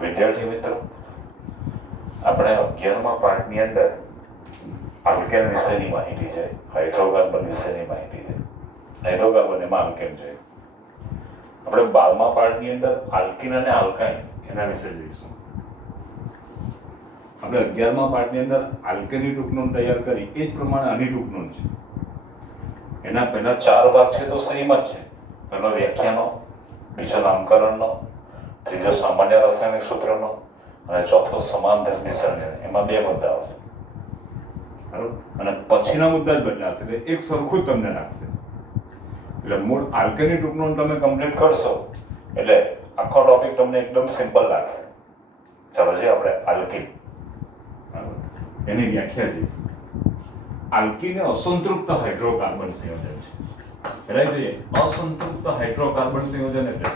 વિદ્યાર્થી મિત્રો, આપણે 11મા પાઠની અંદર આલ્કેન વિશેની માહિતી છે, હાઇડ્રોકાર્બન વિશેની માહિતી છે. હાઇડ્રોકાર્બન એમાં આલ્કેન છે. આપણે 12મા પાઠની અંદર આલ્કીન અને આલ્કાઇન એના વિશે જોઈશું. આપણે 11મા પાઠની અંદર આલ્કેનની ટૂંકનોંધ તૈયાર કરી, એ જ પ્રમાણે આની ટૂંકનોંધ છે. એના પહેલા 4 ભાગ છે તો સેમ જ છે. પહેલો વ્યાખ્યાનો, બીજો નામકરણનો, ત્રીજો સામાન્ય રાસાયણિક સૂત્રનો અને ચોથો સમાન ધર્મી સરળ. એમાં 2 મુદ્દા આવશે, બરાબર? અને પછીના મુદ્દા જ બદલાશે, એટલે એક સરખું જ તમને રાખશે. એટલે મૂળ આલ્કેનની ટૂંકનોંધ તમે કમ્પ્લીટ કરશો એટલે આખો ટોપિક તમને એકદમ સિમ્પલ લાગશે. ચાલો જોઈએ આપણે આલ્કીન, બરાબર, એની વ્યાખ્યા જોઈએ. આલ્કીન એ અસંતૃપ્ત હાઇડ્રોકાર્બન સંયોજન છે. રાઈટ, જોઈએ અસંતૃપ્ત હાઇડ્રોકાર્બન સંયોજન એટલે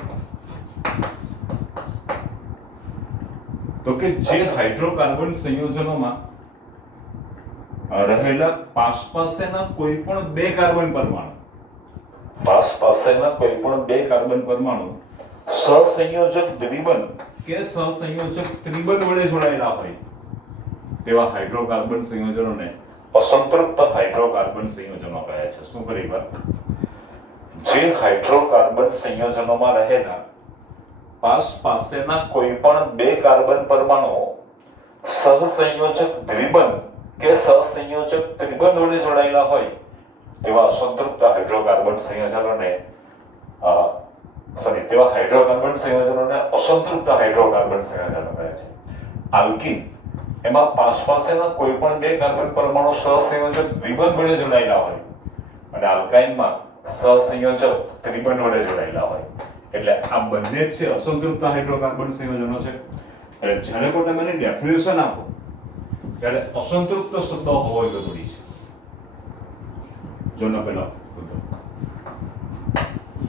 તો કે જે હાઇડ્રોકાર્બન સંયોજનોમાં રહેલા પાસેના કોઈ પણ 2 કાર્બન પરમાણુ, પાસેના કોઈ પણ 2 કાર્બન પરમાણુ સહસંયોજક દ્વિબંધ કે સહસંયોજક ત્રિબંધ વડે જોડાયેલા હોય તેવા હાઇડ્રોકાર્બન સંયોજનોને અસંતૃપ્ત હાઇડ્રોકાર્બન સંયોજનો કહે છે. શું કરી વાત? જે હાઇડ્રોકાર્બન સંયોજનોમાં રહેલા પાસેના કોઈ પણ 2 કાર્બન પરમાણુઓ સહસંયોજક દ્વિબંધ કે સહસંયોજક ત્રિબંધ વડે જોડાયેલા હોય તેવા અસંતૃપ્ત હાઇડ્રોકાર્બન સંયોજનોને તેવા હાઇડ્રોકાર્બન સંયોજનોને અસંતૃપ્ત હાઇડ્રોકાર્બન સંયોજનો કહે છે. આલ્કીન એમાં પાસેના કોઈ પણ 2 કાર્બન પરમાણુ સહસંયોજક દ્વિબંધ વડે જોડાયેલા હોય અને આલ્કાઇનમાં સહસંયોજક ત્રિબંધ વડે જોડાયેલા હોય. એટલે આ બંને જ છે અસંતૃપ્ત હાઇડ્રોકાર્બન સંયોજનો છે. એટલે જ્યારે કોઈ તમે ડેફિનેશન આપો ત્યારે અસંતૃપ્ત શબ્દ હોવો જરૂરી છે. જોનો પેલો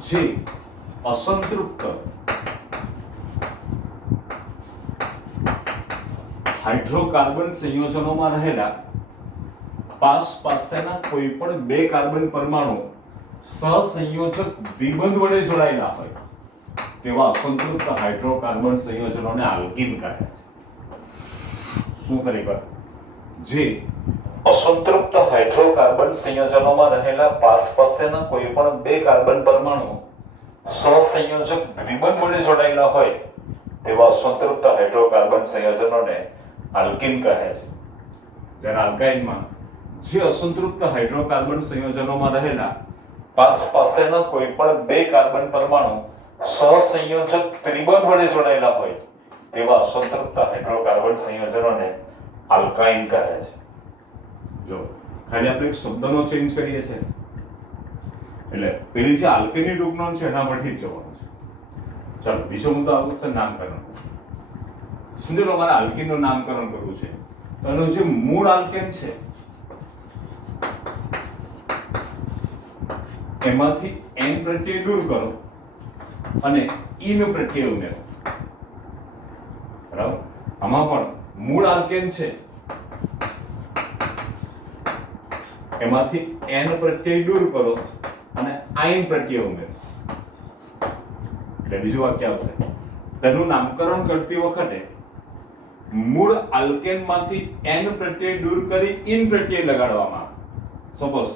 જે અસંતૃપ્ત હાઇડ્રોકાર્બન સંયોજનોમાં રહેલા પાસેના કોઈ પણ 2 કાર્બન પરમાણુ સહસંયોજક દ્વિબંધ વડે જોડાયેલા હોય તેવા અસંતૃપ્ત હાઇડ્રોકાર્બન સંયોજનોને આલ્કીન કહે છે. શું કરી વાત? જે અસંતૃપ્ત હાઇડ્રોકાર્બન સંયોજનોમાં રહેલા પાસેના કોઈ પણ 2 કાર્બન પરમાણુ સહસંયોજક દ્વિબંધ વડે જોડાયેલા હોય તેવા અસંતૃપ્ત હાઇડ્રોકાર્બન સંયોજનોને આલ્કીન કહે છે. જ્યારે આલ્કાઇનમાં જે અસંતૃપ્ત હાઇડ્રોકાર્બન સંયોજનોમાં રહેલા પાસેના કોઈ પણ 2 કાર્બન પરમાણુ સહસંયોજક ત્રિબંધ વડે જોડાયેલા હોય તેવા અસંતૃપ્ત હાઇડ્રોકાર્બન સંયોજનોને આલ્કાઇન કહે છે. જો ખાલી આપણે એક શબ્દનો ચેન્જ કરીએ છીએ એટલે પેલી જે આલ્કેનની ટૂંકનોંધ છે એના પરથી જ જવાનું છે. ચાલો બીજો મુદ્દો આવશે નામકરણ. સમજો તમારે આલ્કીનનું નામકરણ કરવું છે તો એનો જે મૂળ આલ્કેન છે એમાંથી n પ્રત્યય દૂર કરો અને e નો પ્રત્યય ઉમેરો. બરાબર? આમાં પણ મૂળ આલ્કેન છે એમાંથી n પ્રત્યય દૂર કરો અને આયન પ્રત્યય ઉમેરો. એટલે બીજું વાક્ય આવશે. તેનું નામકરણ કરતી વખતે મૂળ આલ્કેનમાંથી n પ્રત્યય દૂર કરી ઇન પ્રત્યય લગાડવામાં આવે. સપોઝ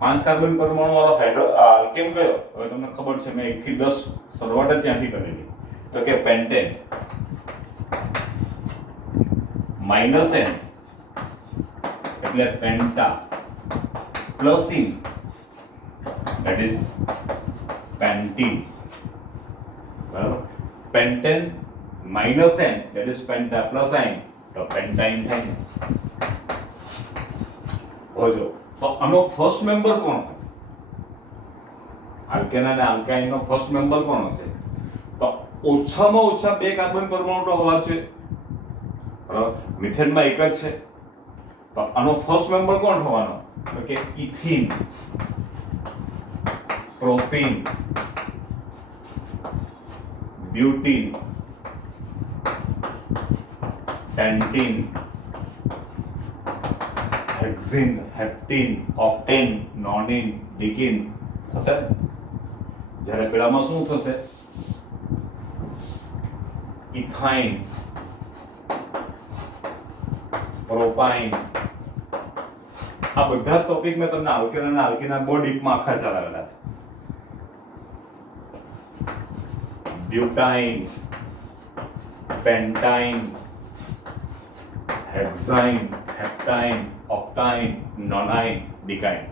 5 કાર્બન પરમાણુ વાળો આલ્કેન કયો? હવે તમને ખબર છે મેં 1 થી 10 શરૂઆત જ ત્યાંથી કરેલી. તો કે પેન્ટેન માઇનસ n એટલે પેન્ટા પ્લસ ઇન that is પેન્ટીન. બરાબર? Pentene minus n that is penta plus yne તો પેન્ટાઇન થાય. હોજો તો આનો ફર્સ્ટ મેમ્બર કોણ? આલ્કેન અને આલ્કાઇનનો ફર્સ્ટ મેમ્બર કોણ હશે? તો ઓછામાં ઓછા 2 કાર્બન પરમાણુ તો હોવા છે. બરાબર? મિથેનમાં એક જ છે તો આનો ફર્સ્ટ મેમ્બર કોણ થવાનો? તો કે ethene, propene, butene, pentene, hexene, heptene, octane, nonene, decene થશે. જ્યારે પેલામાં શું થશે? Ethyne, propyne. આ બધા ટોપિક મેં તમને આલ્કેન અને આલ્કીનના બહુ ડીપમાં આખા ચલાવેલા છે. બ્યુટાઇન, પેન્ટાઇન, હેક્સાઇન, હેપ્ટાઇન, ઓક્ટાઇન, નોનાઇન, ડિકાઇન.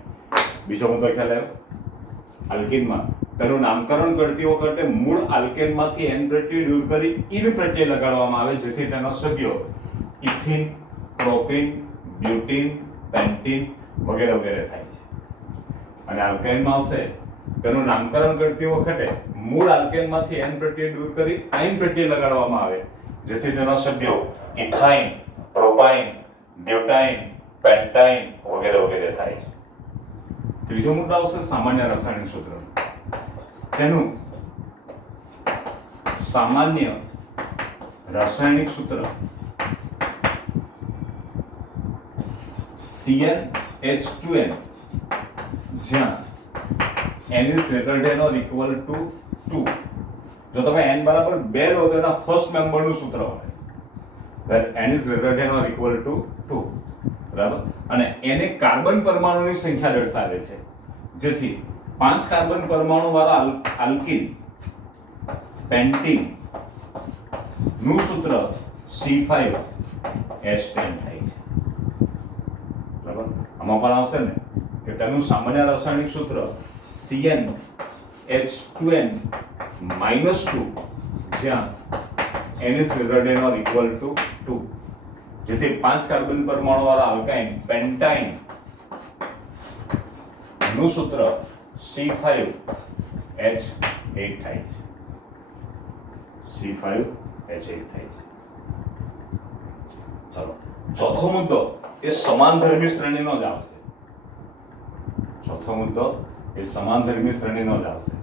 બીજો મુદ્દો ખ્યાલ આવ્યો? આલ્કીનમાં તેનું નામકરણ કરતી વખતે મૂળ આલ્કેનમાંથી એન પ્રત્યય દૂર કરી ઇન પ્રત્યય લગાડવામાં આવે, જેથી તેના સભ્યો ઇથિન, પ્રોપીન, બ્યુટીન, પેન્ટીન વગેરે વગેરે થાય છે. અને આલ્કાઇનમાં આવશે તેનું નામકરણ કરતી વખતે મૂળ આલ્કેનમાંથી એન પ્રત્યય દૂર કરી આઇન પ્રત્યય લગાડવામાં આવે, જેથી તેના સભ્યો ઇથાઇન, પ્રોપાઇન, બ્યુટાઇન, પેન્ટાઇન વગેરે વગેરે થાય છે. ત્રીજો મુદ્દો આવશે સામાન્ય રાસાયણિક સૂત્ર. તેનું સામાન્ય રાસાયણિક સૂત્ર CnH2n, જ્યાં n is greater than or equal to 2. જો તમે n બરાબર 2 લો તો એના ફર્સ્ટ મેમ્બરનું સૂત્ર હોય, where n is greater than or equal to 2, બરાબર. અને n એ કાર્બન પરમાણુની સંખ્યા દર્શાવે છે, જેથી 5 કાર્બન પરમાણુ વાળા આલ્કીન પેન્ટીન નું સૂત્ર C5H10 થાય છે, બરાબર. આમાં પણ આવશે ને કે તેનું સામાન્ય રાસાયણિક સૂત્ર CnH2n -2, જ્યાં n is greater than or equal to 2, જેથી 5 કાર્બન પરમાણુ વાળા આલ્કાઇન પેન્ટાઇન નું સૂત્ર C5H8 થાય છે. C5H8 થાય છે. ચાલો, ચોથો મુદ્દો એ સમાનધર્મી શ્રેણીનો જ આવશે. ચોથો મુદ્દો એ સમાનધર્મી શ્રેણીનો જ આવશે.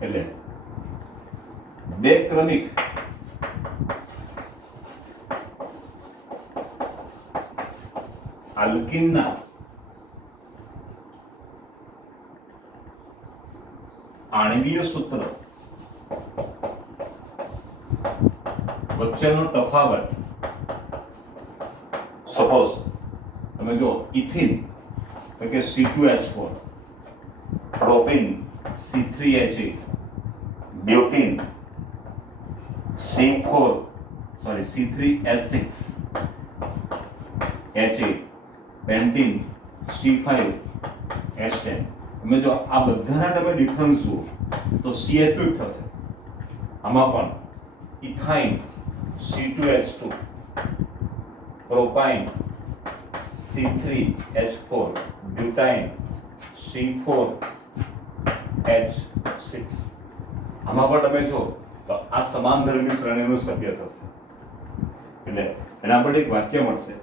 એટલે બે ક્રમિક આલ્કીનના આણ્વીય સૂત્ર વચ્ચેનો તફાવત. સપોઝ તમે જો ઇથિન તો કે C2H4, propyne C3H8, બ્યુટીન C3H6, H8, Pantene C5H10. તમે જો આ બધાના તમે ડિફરન્સ જુઓ તો CH2 જ થશે. આમાં પણ ethyne C2H2, propyne C3H4, butyne C4H6. આમાં પણ તમે જો તો આ સમાનધર્મી શ્રેણીનું સભ્ય થશે. એટલે એના પર એક વાક્ય મળશે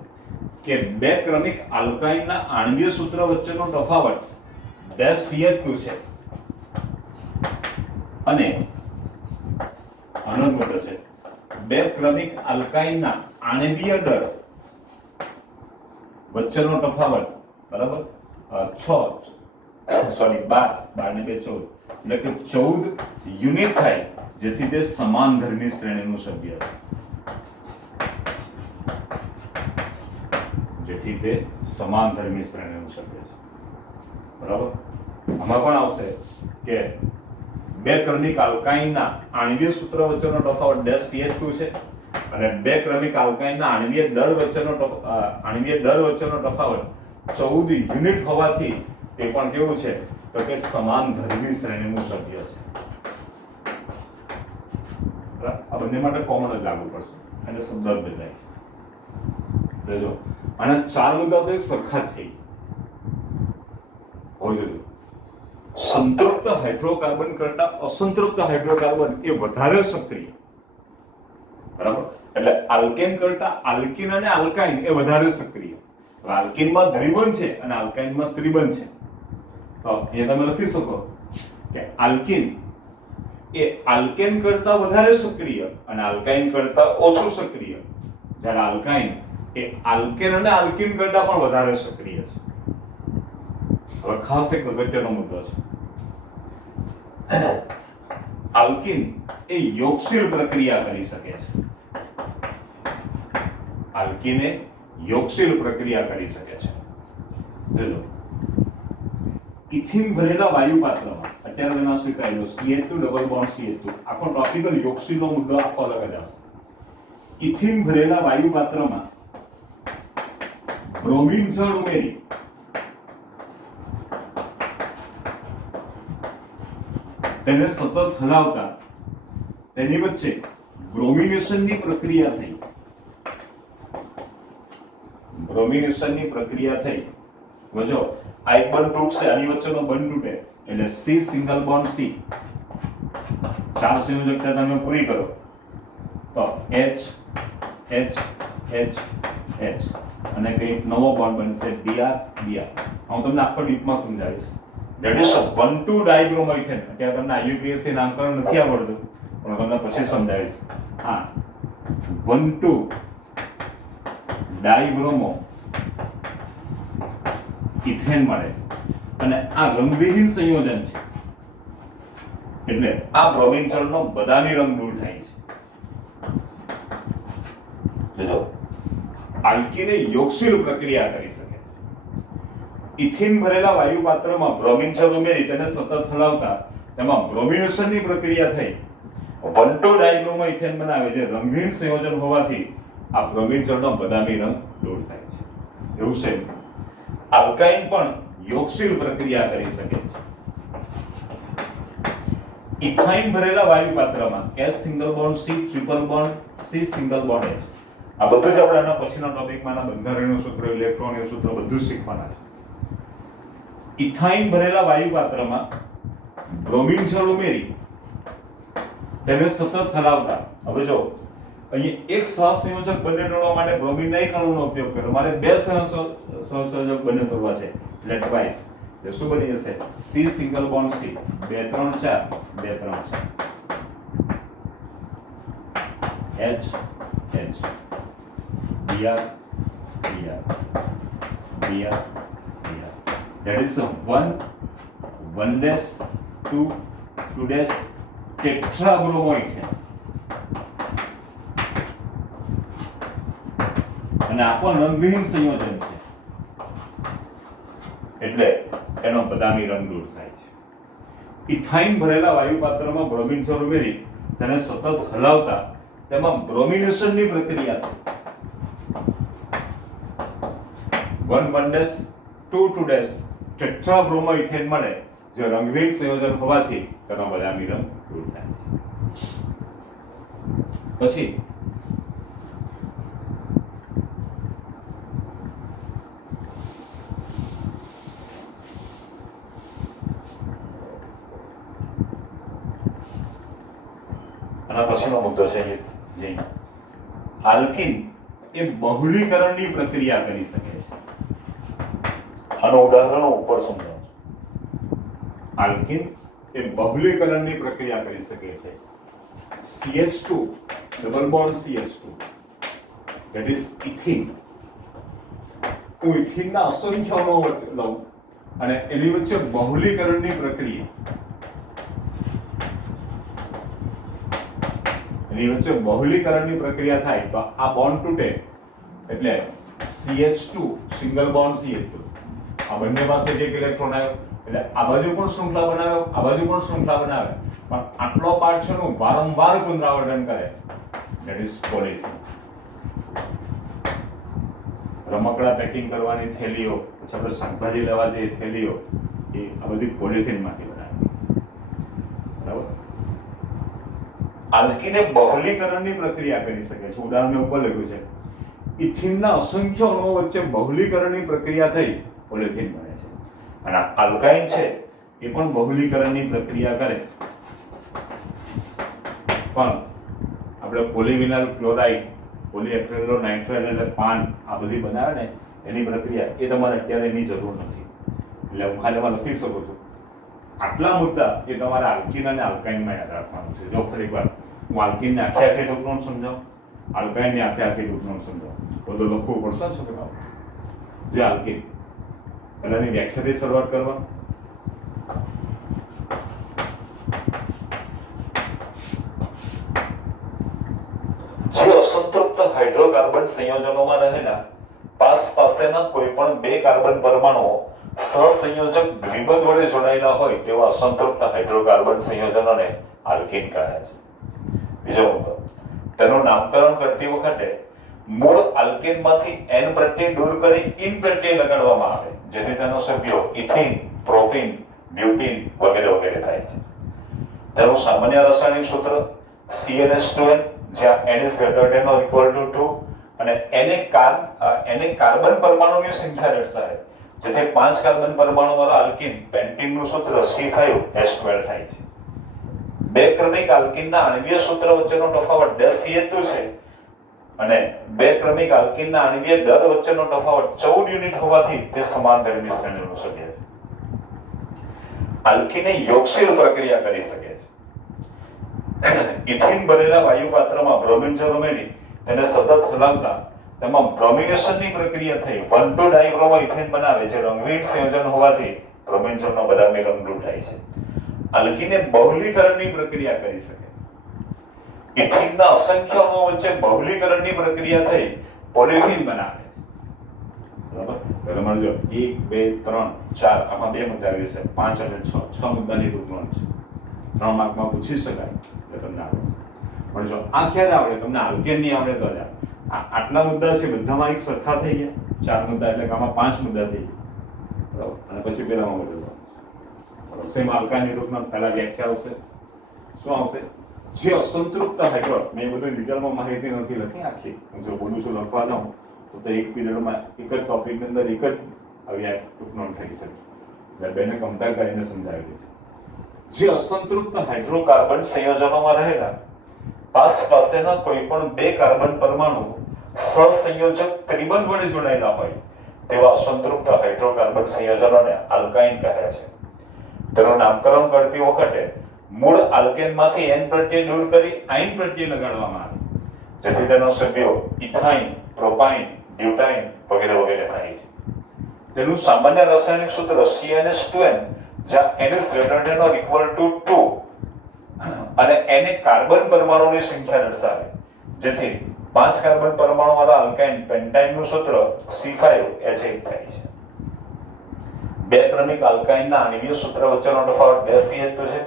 કે બે ક્રમિક આલ્કાઇનના આણ્વીય સૂત્ર વચ્ચેનો તફાવત CH2 છે, અને આનો મુદ્દો છે બે ક્રમિક આલ્કાઇનના આણ્વીય દળ વચ્ચેનો તફાવત, બરાબર, 12 ને 2 14, એટલે કે 14 યુનિટ થાય, જેથી તે સમાનધર્મી શ્રેણીનું સભ્ય છે. જેથી તે સમાનધર્મી શ્રેણીનું સભ્ય છે, બરાબર. આમાં પણ આવશે કે બે ક્રમિક આલ્કાઇનના આણ્વીય સૂત્ર વચ્ચેનો તફાવત CH2 છે, અને બે ક્રમિક આલ્કાઇનના આણ્વીય દળ વચ્ચેનો તફાવત 14 યુનિટ હોવાથી તે પણ કેવું છે તો કે સમાનધર્મી શ્રેણીનું સભ્ય છે. આ બંને માટે કોમન જ લાગુ પડશે, એટલે શબ્દ બદલાય છે. જો અને 4 મુદ્દા તો એક સરખા જ થઈ હોય છે. સંતૃપ્ત હાઇડ્રોકાર્બન કરતા અસંતૃપ્ત હાઇડ્રોકાર્બન એ વધારે સક્રિય, બરાબર. એટલે આલ્કેન કરતા આલ્કીન અને આલ્કાઇન એ વધારે સક્રિય. આલ્કીનમાં દ્વિબંધ છે અને આલ્કાઇનમાં ત્રિબંધ છે. તો એ તમે લખી શકો કે આલ્કીન એ આલ્કેન કરતા વધારે સક્રિય અને આલ્કાઇન કરતા ઓછું સક્રિય, જ્યારે આલ્કાઇન એ આલ્કેન અને આલ્કીન કરતા પણ વધારે સક્રિય છે. હવે ખાસ એક અગત્યનો મુદ્દો છે. આલ્કીન એ યોગશીલ પ્રક્રિયા કરી શકે છે. આલ્કીને યોગશીલ પ્રક્રિયા કરી શકે છે. જોજો ઇથિન ભરેલા વાયુ પાત્રમાં અત્યારે તમે સ્વીકારેલો CH2 ડબલ બોન્ડ CH2 આખો ટોપિકલ યોગશીલનો મુદ્દો આખો અલગ જ આવશે. ઇથિન ભરેલા વાયુ પાત્રમાં બ્રોમિન જળ ઉમેરી તેને સતત હલાવતા તેની વચ્ચે બ્રોમિનેશનની પ્રક્રિયા થઈ. બ્રોમિનેશનની પ્રક્રિયા થઈ. જો આ એક બંધ તૂટશે, આની વચ્ચેનો બંધ તૂટે એટલે C સિંગલ બોન્ડ C, 4 સંયોજકતા તમે પૂરી કરો તો H H H H અને કંઈક નવો બોન્ડ બનશે Br Br. હું તમને આખો ડીપમાં સમજાવીશ. That is 1,2 ડાયબ્રોમોઇથેન. અત્યારે તમને IUPAC નામકરણ નથી આવડતું પણ તમને પછી સમજાવીશ. હા, 1,2 ડાયબ્રોમો ઇથેન મળે અને આ રંગવિહીન સંયોજન છે એટલે આ બ્રોમિન જળનો બદામી રંગ દૂર થાય છે. જો આલ્કીને યોગશીલ પ્રક્રિયા કરી શકે છે. ઇથિન ભરેલા વાયુ પાત્રમાં બ્રોમિન જળ ઉમેરી તેને સતત હલાવતા તેમાં બ્રોમિનેશનની પ્રક્રિયા થઈ 1,2 ડાયબ્રોમો ઇથેન બનાવે છે. રંગહીન સંયોજન હોવાથી આ બ્રોમિન જળનો બદામી રંગ દૂર થાય છે. એવું છે આલ્કાઇન પણ યોગશીલ પ્રક્રિયા કરી શકે છે. ઇથાઇન ભરેલા વાયુ પાત્રમાં S single bond C triple bond C single bond H. આ બધું જ આપણે આના પછીના ટોપિકમાં બંધારણીય સૂત્ર, ઇલેક્ટ્રોનીય સૂત્ર બધું શીખવાના છે. ઇથાઇન ભરેલા વાયુ પાત્રમાં બ્રોમિન જળ ઉમેરી તેને સતત હલાવતા. હવે જો અહીં એક સહસંયોજક બંને તોડવા માટે બ્રોમિનના એક અણુનો ઉપયોગ કર્યો, મારે બે સહસંયોજક બંને તોડવા છે એટલે ટ્વાઇસ. એટલે શું બની જશે? C single bond C 2 3 4 2 3 4 H H Br Br Br Br. That is 1 dash 2 dash ટેટ્રાબ્રોમોઇથેન. અને આ પણ રંગવિહીન સંયોજન છે એટલે એનો બદામી રંગ દૂર થાય છે. ઇથાઇન ભરેલા વાયુ પાત્રમાં બ્રોમિન જળ ઉમેરી તેને સતત હલાવતા તેમાં બ્રોમિનેશનની પ્રક્રિયા થાય. 1 dash 2 dash ટેટ્રાબ્રોમોઇથેન મળે જે રંગવિહીન સંયોજન હોવાથી તેનો બદામી રંગ દૂર થાય છે. પછી આના પછીનો મુદ્દો છે જે આલ્કીન એ બહુલીકરણની પ્રક્રિયા કરી શકે છે. આનું ઉદાહરણ ઉપર સમજાવું છું. આલ્કીન એ બહુલીકરણની પ્રક્રિયા કરી શકે છે. CH2 double bond CH2 that is ethene. હું ઇથિનના અસંખ્ય અણુઓ વચ્ચે લઉં અને એની વચ્ચે બહુલીકરણની પ્રક્રિયા થાય તો આ બોન્ડ તૂટે એટલે CH2 સિંગલ બોન્ડ CH2 આ બંને પાસે એક ઇલેક્ટ્રોન આવ્યો એટલે આ બાજુ પણ શૃંખલા બનાવે, આ બાજુ પણ શૃંખલા બનાવે, પણ આટલો પાર્ટ છે નું વારંવાર પુનરાવર્તન કરે ધેટ ઇઝ પોલિથીન. રમકડા પેકિંગ કરવાની થેલીઓ, પછી આપણે શાકભાજી લેવા જઈએ થેલીઓ, એ આ બધી પોલિથીનમાંથી બનાવે. બરાબર. આલ્કીને બહુલીકરણની પ્રક્રિયા કરી શકે છે. ઉદાહરણ મેં ઉપર લખ્યું છે ઇથિનના અસંખ્ય અણુઓ વચ્ચે બહુલીકરણની પ્રક્રિયા થઈ પોલિથીન બને છે. અને આલ્કાઇન છે એ પણ બહુલીકરણની પ્રક્રિયા કરે પણ આપણે પોલીવિનાઇલ ક્લોરાઇડ, પોલીએક્રેલોનાઇટ્રાઇલ એટલે પાન આ બધી બનાવે ને એની પ્રક્રિયા એ તમારે અત્યારે એની જરૂર નથી. એટલે હું ખાલી એમાં લખી શકું છું. આટલા મુદ્દા એ તમારે આલ્કીન અને આલ્કાઇનમાં યાદ રાખવાનું છે. જો ફરી એકવાર હું આલ્કીનને આખે આખી ટૂંકનોટ સમજાવું, આલ્કાઇનને આખે આખી ટૂંકનોટ સમજાવું, બધું લખવું પડશે ને છોકરાઓ. જે આલ્કીન પહેલાની વ્યાખ્યાથી શરૂઆત કરવા. જે અસંતૃપ્ત હાઇડ્રોકાર્બન સંયોજનોમાં રહેલા પાસેના કોઈ પણ બે કાર્બન પરમાણુઓ સહસંયોજક દ્વિબંધ વડે જોડાયેલા હોય તેવા અસંતૃપ્ત હાઇડ્રોકાર્બન સંયોજનોને આલ્કીન કહે છે. બીજો મુદ્દો, તેનું નામકરણ કરતી વખતે મૂળ આલ્કેનમાંથી n પ્રત્યય દૂર કરી ઇન પ્રત્યય લગાડવામાં આવે, જેથી તેનો સભ્યો ઇથીન, પ્રોપીન, બ્યુટીન વગેરે વગેરે થાય છે. તેનું સામાન્ય રાસાયણિક સૂત્ર CnH2n, જ્યાં n is greater than or equal to 2 અને n કાર્બન પરમાણુની સંખ્યા દર્શાવે, જેથી 5 કાર્બન પરમાણુ વાળા આલ્કીન પેન્ટીનનું સૂત્ર C5H12 થાય છે. બે ક્રમિક આલ્કીનના આણ્વીય સૂત્ર વચ્ચેનો તફાવત 10 છે અને બે ક્રમિક આલ્કીનના આણ્વીય દર વચ્ચેનો તફાવત 14 યુનિટ હોવાથી તે સમાન દળની શ્રેણીનું સભ્ય છે. આલ્કીને યોગશીલ પ્રક્રિયા કરી શકે છે. ઇથિન ભરેલા વાયુ પાત્રમાં બ્રોમિન જળ ઉમેરી તેને સતત હલાવતા તેમાં બ્રોમિનેશનની પ્રક્રિયા થઈ 1,2-ડાયબ્રોમો ઇથેન બનાવે, જે રંગહીન સંયોજન હોવાથી બ્રોમિન જળનો બદામી રંગ દૂર થાય છે. આલ્કીને બહુલીકરણની પ્રક્રિયા કરી શકે. ઇથિનના અસંખ્ય અણુઓ વચ્ચે બહુલીકરણની પ્રક્રિયા થઈ પોલિથીન બનાવે છે. બરાબર? એટલે મળજો 1, 2, 3, 4 આમાં બે મુદ્દા આવી છે, 5 અને 6 મુદ્દાની ટૂંકનોંધ છે. 3 માર્કમાં પૂછી શકાય એટલે તમને આવડે. પણ જો આ ખ્યાલ આવડે, તમને આલ્કેન નહીં આવડે તો જ આટલા મુદ્દા છે બધામાં એક સરખા થઈ ગયા, 4 મુદ્દા એટલે કે આમાં 5 મુદ્દા થઈ ગયા. બરાબર? અને પછી પેલામાં બદલવા. ચલો, સેમ આલ્કાની ટૂંકમાં પહેલા વ્યાખ્યા આવશે. શું આવશે? જે અસંતૃપ્ત હાઇડ્રો, મેં બધું ડિટેલમાં માહિતી નથી લખી આખી, હું જો બોલું છું લખવા જાઉં તો એક પીરિયડમાં એક જ ટોપિકની અંદર એક જ આવી ટૂંકનોંધ થઈ શકે. એટલે બેને કમ્પેર કરીને સમજાવેલી છે. જે અસંતૃપ્ત હાઇડ્રોકાર્બન સંયોજનોમાં રહેલા પાસેના કોઈ પણ બે કાર્બન પરમાણુ સહસંયોજક ત્રિબંધ વડે જોડાયેલા હોય તેવા અસંતૃપ્ત હાઇડ્રોકાર્બન સંયોજનોને આલ્કાઇન કહે છે. તેનું નામકરણ કરતી વખતે મૂળ આલ્કેનમાંથી n પ્રત્યય દૂર કરી આઇન પ્રત્યય લગાડવામાં આવે, જેથી તેના સભ્યો ઇથાઇન, પ્રોપાઇન, બ્યુટાઇન વગેરે વગેરે થાય છે. તેનું સામાન્ય રાસાયણિક સૂત્ર CnH2n, જ્યાં n is greater than or equal to 2 અને n એ કાર્બન પરમાણુની સંખ્યા દર્શાવે, જેથી 5 કાર્બન પરમાણુ વાળા આલ્કાઇન પેન્ટાઇનનું સૂત્ર C5H8 થાય છે. બે ક્રમિક આલ્કાઇનના આણ્વીય સૂત્ર વચ્ચેનો તફાવત 10 છે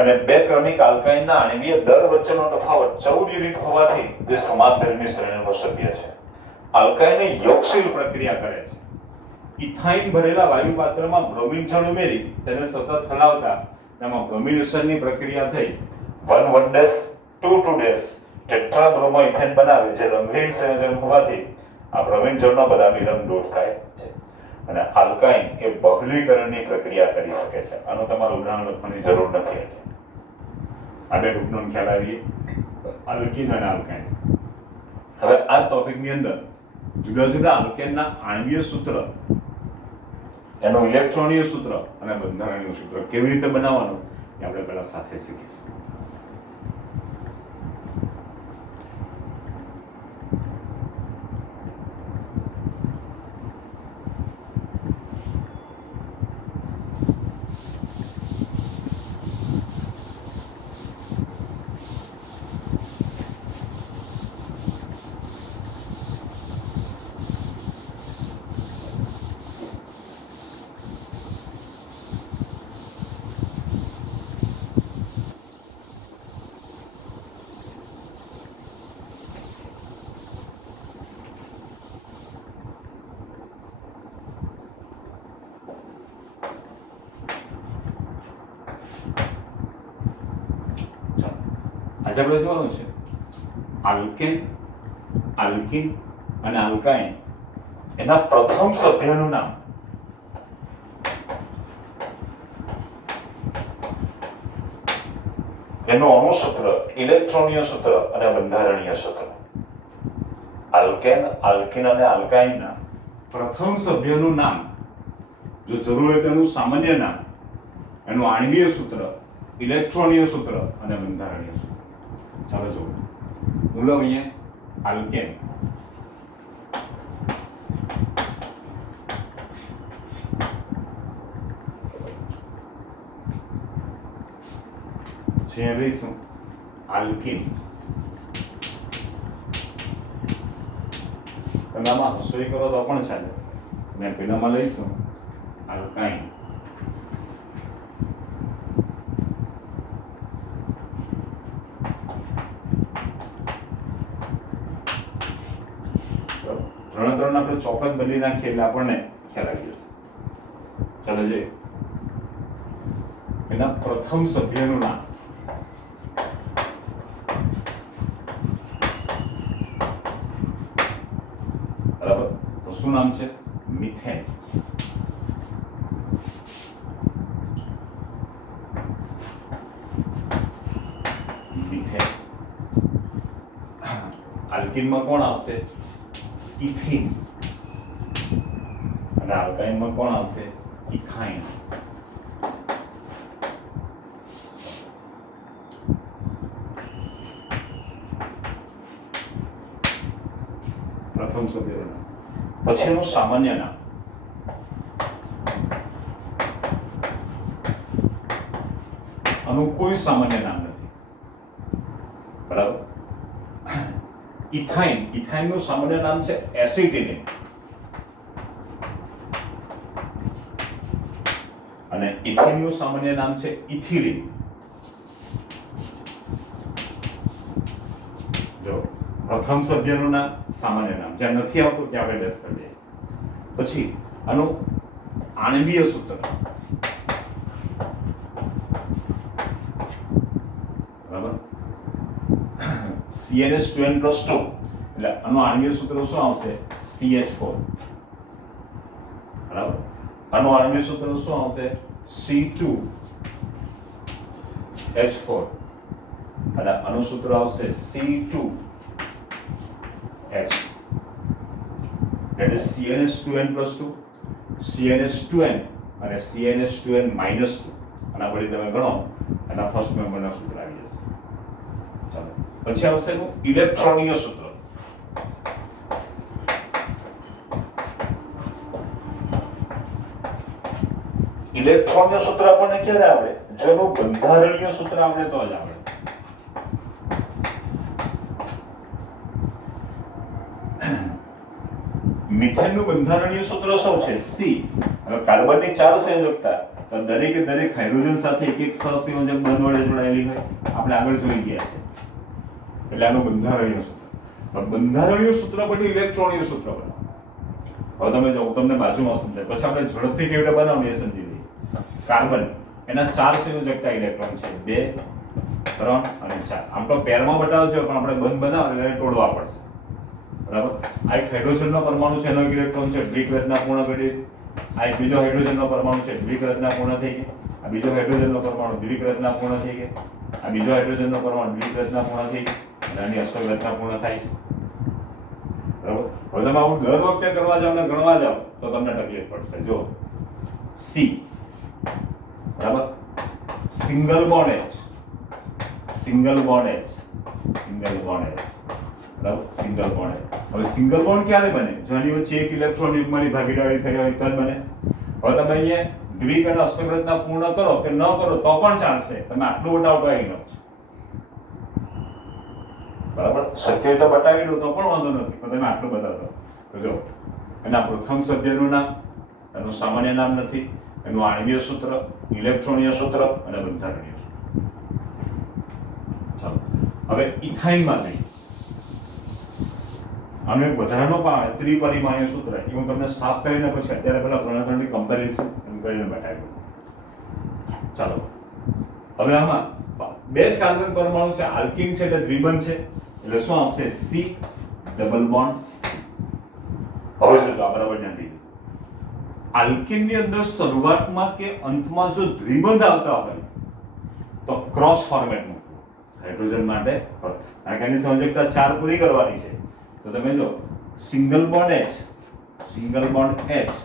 અને બે ક્રમિક આલ્કાઇનના આણ્વીય દર વચ્ચેનો તફાવત 14 યુનિટ હોવાથી તે સમાન દળની શ્રેણીનો સભ્ય છે. આલ્કાઇને યોગશીલ પ્રક્રિયા કરે છે. ઇથાઇન ભરેલા વાયુ પાત્રમાં બ્રોમિન જળ ઉમેરી તેને સતત હલાવતા તેમાં બ્રોમિનેશનની પ્રક્રિયા થઈ 1,1-2,2 ટેટ્રાબ્રોમો ઇથેન બનાવે, જે રંગહીન સંયોજન હોવાથી આ બ્રોમિન જળનો બદામી રંગ દૂર થાય છે. અને આલ્કાઇન એ બહુલીકરણની પ્રક્રિયા કરી શકે છે. આનું તમારે ઉદાહરણ લખવાની જરૂર નથી. આ બે ટૂંકનો ખ્યાલ આવીએ, આલ્કીન અને આલ્કાઇન. હવે આ ટોપિકની અંદર જુદા જુદા આલ્કેનના આણ્વીય સૂત્ર, એનું ઇલેક્ટ્રોનીય સૂત્ર અને બંધારણીય સૂત્ર કેવી રીતે બનાવવાનું એ આપણે પહેલા સાથે શીખીશું. આજે આપણે જોવાનું છે આલ્કેન, આલ્કીન અને આલ્કાઇન એના પ્રથમ સભ્યનું નામ. એનું અણુ સૂત્ર, ઇલેક્ટ્રોનીય સૂત્ર અને બંધારણીય સૂત્ર. આલ્કેન, આલ્કીન અને આલ્કાઇનના પ્રથમ સભ્યનું નામ, જો જરૂર હોય તેનું સામાન્ય નામ, એનું આણ્વીય સૂત્ર, ઇલેક્ટ્રોનીય સૂત્ર અને બંધારણીય સૂત્ર. ચાલો જો હું લઉં અહીંયા આલ્કેન. છે લઈશું આલ્કીન. તમે આમાં રસોઈ કરો તો પણ ચાલે. મેં પેલામાં લઈશું આલ્કાઇન. ત્રણ આપણે ચોકલેટ બદલી નાખીએ એટલે આપણને ખ્યાલ આવી જશે. ચાલો જોઈએ એના પ્રથમ સભ્યનું નામ. બરાબર, તો શું નામ છે? મિથેન. મિથેન. આલ્કીનમાં કોણ આવશે? ઇથીન. અને આલ્કાઇનમાં કોણ આવશે? ઇથાઇન. પ્રથમ સભ્યનું નામ. પછીનું સામાન્ય નામ. આનું કોઈ સામાન્ય નામ નથી. બરાબર. ઇથાઇન. ઇથાઇનનું સામાન્ય નામ છે એસિટિલિન. અને ઇથિનનું સામાન્ય નામ છે ઇથિલિન. જો પ્રથમ સભ્યનું નામ, સામાન્ય નામ, જ્યાં નથી આવતું ત્યાં આપણે લેસ કરી દઈએ. પછી આનું આણ્વીય સૂત્ર. બરાબર, CnH2n+2 એટલે આનું આણ્વીય સૂત્ર શું આવશે? CH4. બરાબર, આનું આણ્વીય સૂત્ર શું આવશે? C2H4. અને આનું સૂત્ર આવશે C2H. that is CnH2n+2, CnH2n અને CnH2n-2. આના પછી તમે ગણો એના ફર્સ્ટ મેમ્બરના સૂત્ર આવી જશે. ચાલો, પછી આવશે એનું ઇલેક્ટ્રોનીય સૂત્ર. ઇલેક્ટ્રોનીય સૂત્ર આપણને ક્યારે આવડે? જેનું બંધારણીય સૂત્ર આવડે તો જ આવડે. મિથેનનું બંધારણીય સૂત્ર શું છે? C. હવે કાર્બનની 4 સંયોજકતા, તો દરેકે દરેક હાઇડ્રોજન સાથે એક એક સહસંયોજક બંધ વડે જોડાયેલી હોય. આપણે આગળ જોઈ ગયા છે. એટલે આનું બંધારણીય સૂત્ર. બંધારણીય સૂત્ર પછી ઇલેક્ટ્રોનીય સૂત્ર બનાવો. હવે તમે જો તમને બાજુમાં સમજાય, પછી આપણે ઝડપથી કેવી રીતે બનાવીએ સમજી લઈએ. કાર્બન એના 4 સંયોજકતા ઇલેક્ટ્રોન છે, 2, 3 અને 4. આમ તો પેરમાં બતાવે છે પણ આપણે બંધ બનાવો એટલે તોડવા પડશે. બરાબર, આ એક હાઇડ્રોજનનો પરમાણુ છે, એનો ઇલેક્ટ્રોન છે દ્વિક રચના પૂર્ણ કરી. આ એક બીજો હાઇડ્રોજનનો પરમાણુ છે, દ્વિક રચના પૂર્ણ થઈ ગઈ. આ બીજો હાઇડ્રોજનનો પરમાણુ દ્વિક રચના પૂર્ણ થઈ ગઈ. આ બીજો હાઇડ્રોજનનો પરમાણુ દ્વિક રચના પૂર્ણ થઈ ગઈ અને આની અશ્વક રચના પૂર્ણ થાય છે. બરાબર, હવે તમે આવું દર વખતે કરવા જાવ ને ગણવા જાવ તો તમને તકલીફ પડશે. જો C. બરાબર, single bond H, single bond H, single bond H. બરાબર, સિંગલ બોન્ડ. હવે સિંગલ બોન્ડ ક્યારે બને? જો આની વચ્ચે એક ઇલેક્ટ્રોન યુગ્મની ભાગીદારી થઈ હોય તો જ બને. હવે તમે અહીંયા દ્વિક અને અષ્ટક રચના પૂર્ણ કરો કે ન કરો તો પણ ચાલશે. તમે આટલું બતાવતા નો છે. બરાબર, શક્ય હોય તો બતાવી દો તો પણ વાંધો નથી, પણ તમે આટલું બતાવતો. તો જો એના પ્રથમ સભ્યનું નામ, એનું સામાન્ય નામ નથી, એનું આણ્વીય સૂત્ર, ઇલેક્ટ્રોનીય સૂત્ર અને બંધારણીય સૂત્ર. ચાલો, હવે ઇથાઇનમાં જઈએ. આનું એક વધારાનું પણ ત્રિપરિમાણીય સૂત્ર, એ હું તમને સાફ કરીને પછી અત્યારે પહેલા ત્રણની કમ્પેરિઝન કરીને બતાવી દઉં. ચાલો, હવે આમાં 2 કાર્બન પરમાણુ છે, આલ્કીન છે એટલે દ્વિબંધ છે, એટલે શું આવશે? C double bond C. હવે જો આ બરાબર ધ્યાન દીધું. આલ્કીનની અંદર શરૂઆતમાં કે અંતમાં જો દ્વિબંધ આવતા હોય તો ક્રોસ ફોર્મેટ મૂકવું હાઇડ્રોજન માટે. કારણ કે એની સંયોજકતા 4 પૂરી કરવાની છે. તો તમે જો single bond H, single bond H,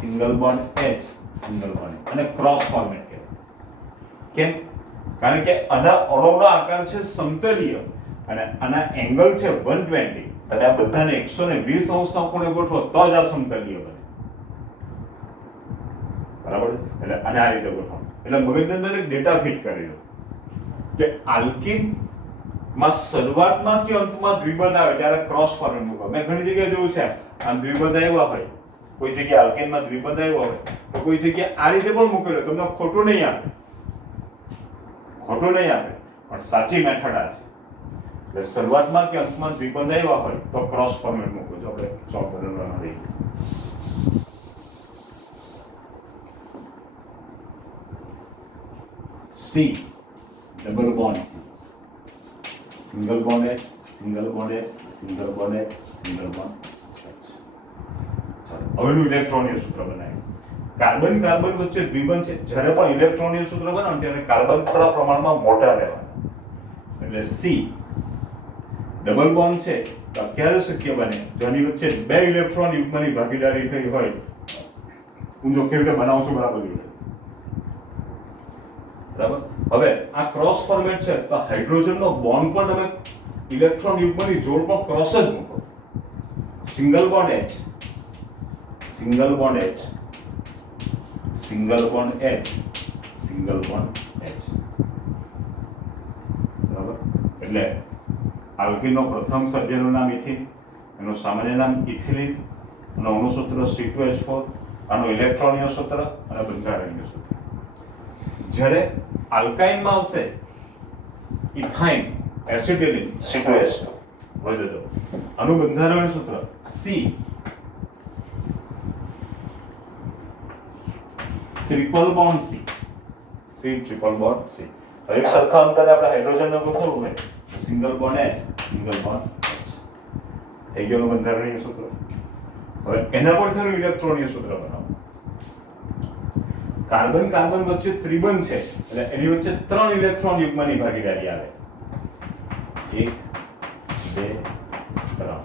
single bond H, single bond અને ક્રોસ ફોર્મેટ કહેવાય. કેમ? કારણ કે આના અણુનો આકાર છે સમતલીય અને આના એંગલ છે 120. અને આ બધાને 120 અંશના ખૂણે ગોઠવો તો જ આ સમતલીય બને. બરાબર, એટલે આને આ રીતે ગોઠવો. એટલે મગજની અંદર એક ડેટા ફિટ કરી દો કે આલ્કીન માં શરૂઆતમાં કે અંતમાં દ્વિબંધ આવે ત્યારે ક્રોસ ફોર્મેટ મૂકો. મેં ઘણી જગ્યાએ જોયું છે આ દ્વિબંધ આવ્યા હોય, કોઈ જગ્યાએ આલ્કેનમાં દ્વિબંધ આવ્યો હોય તો કોઈ જગ્યાએ આ રીતે પણ મૂકેલો, તમને ખોટું નહીં આપે, પણ સાચી મેથડ આ છે. એટલે શરૂઆતમાં કે અંતમાં દ્વિબંધ આવ્યા હોય તો ક્રોસ ફોર્મેટ મૂકો. જો આપણે ચોક બદલવાના રહી C double bond C, single bond H, single bond H, single bond H, single bond H. હવેનું ઇલેક્ટ્રોનીય સૂત્ર બનાવ્યું. કાર્બન કાર્બન વચ્ચે દ્વિબંધ છે, જ્યારે પણ ઇલેક્ટ્રોનીય સૂત્ર બનાવો ત્યારે કાર્બન થોડા પ્રમાણમાં મોટા રહેવાના. એટલે C ડબલ બોન્ડ છે તો ક્યારે શક્ય બને? જેની વચ્ચે બે ઇલેક્ટ્રોન યુગ્મની ભાગીદારી થઈ હોય. હું જો કેવી રીતે બનાવું છું બરાબર જોડે, બરાબર. હવે આ ક્રોસ ફોર્મેટ છે તો હાઇડ્રોજનનો બોન્ડ પણ તમે ઇલેક્ટ્રોન યુગ્મની જોડ પર ક્રોસ જ મૂકો. Single bond H, single bond H, single bond H, single bond H. બરાબર. એટલે આલ્કીનનો પ્રથમ સભ્યનું નામ ઇથિન, એનું સામાન્ય નામ ઇથિલિન, અને અણુ સૂત્ર C2H4, આનું ઇલેક્ટ્રોનીય સૂત્ર અને બંધારણીય સૂત્ર. જ્યારે આલ્કાઇનમાં આવશે ઇથાઇન, એસિટિલિન, C2H2 વજેદો, આનું બંધારણીય સૂત્ર C triple bond C, C triple bond C. હવે એક સરખા અંતરે આપણે હાઇડ્રોજનને ગોઠવવું હોય તો single bond H, single bond H થઈ ગયું બંધારણીય સૂત્ર. હવે એના પરથી ઇલેક્ટ્રોનીય સૂત્ર બનાવો. કાર્બન કાર્બન વચ્ચે ત્રિબંધ છે એટલે એની વચ્ચે 3 ઇલેક્ટ્રોન યુગ્મની ભાગીદારી આવે. 1 2 3.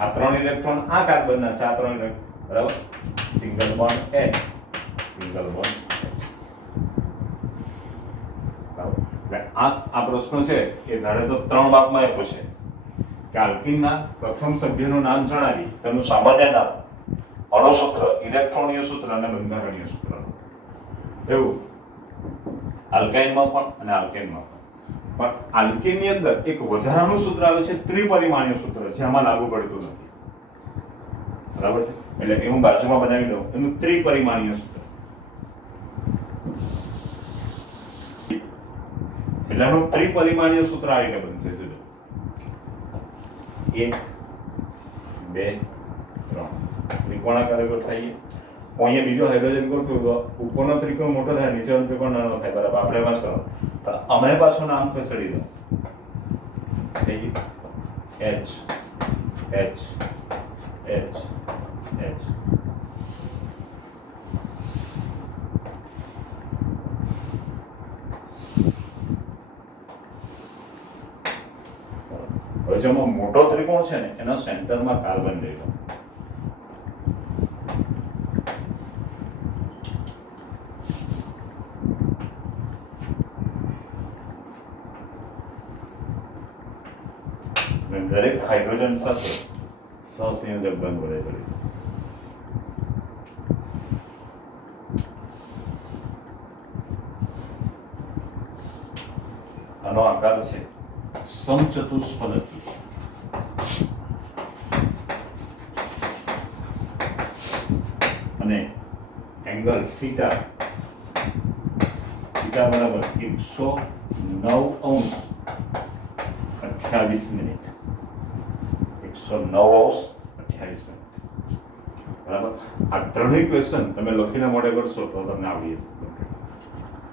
આ 3 ઇલેક્ટ્રોન આ કાર્બનના છે, આ 3 ઇલેક્ટ્રોન, બરાબર. Single bond H, single bond H. બરાબર. એટલે આ પ્રશ્ન છે એ ધારે તો 3 ભાગમાં એ પૂછે કે આલ્કીનના પ્રથમ સભ્યનું નામ જણાવી, તેનું સામાન્ય નામ, અણુસૂત્ર, ઇલેક્ટ્રોનીય સૂત્ર અને બંધારણીય સૂત્ર. એવું આલ્કાઇનમાં પણ અને આલ્કેનમાં પણ આલ્કેનની અંદર એક વધારાનું સૂત્ર આવે છે, ત્રિપરિમાણીય સૂત્ર, જે આમાં લાગુ પડતું નથી. બરાબર છે. એટલે એ હું બાજુમાં બનાવી દઉં, એનું ત્રિપરિમાણીય સૂત્ર. એટલે એનું ત્રિપરિમાણીય સૂત્ર આ રીતે બનશે. જોજો 1 2 3 ત્રિકોણાકાર ગોઠવીએ. હું અહીંયા બીજો હાઇડ્રોજન ગોઠવું તો ઉપરનો ત્રિકોણ મોટો થાય, નીચેનો ત્રિકોણ નાનો થાય. બરાબર. આપણે એમાં જ કરો, પણ અમે પાછું નામ ખસેડી દો. થઈ ગયું H H H H. હવે જેમાં મોટો ત્રિકોણ છે ને એના સેન્ટરમાં કાર્બન લઈ લો. દરેક હાઇડ્રોજન સાથે સહસંયોજક બંધ વડે જોડી. આનો આકાર છે સમચતુષ્ફલકી. અને એંગલ થીટા બરાબર 109 ° 28 મિનિટ. 109 ° 28 મિનિટ. બરાબર. આ ત્રણેય ક્વેશ્ચન તમે લખીને મોઢે કરશો તો તમને આવડી જશે.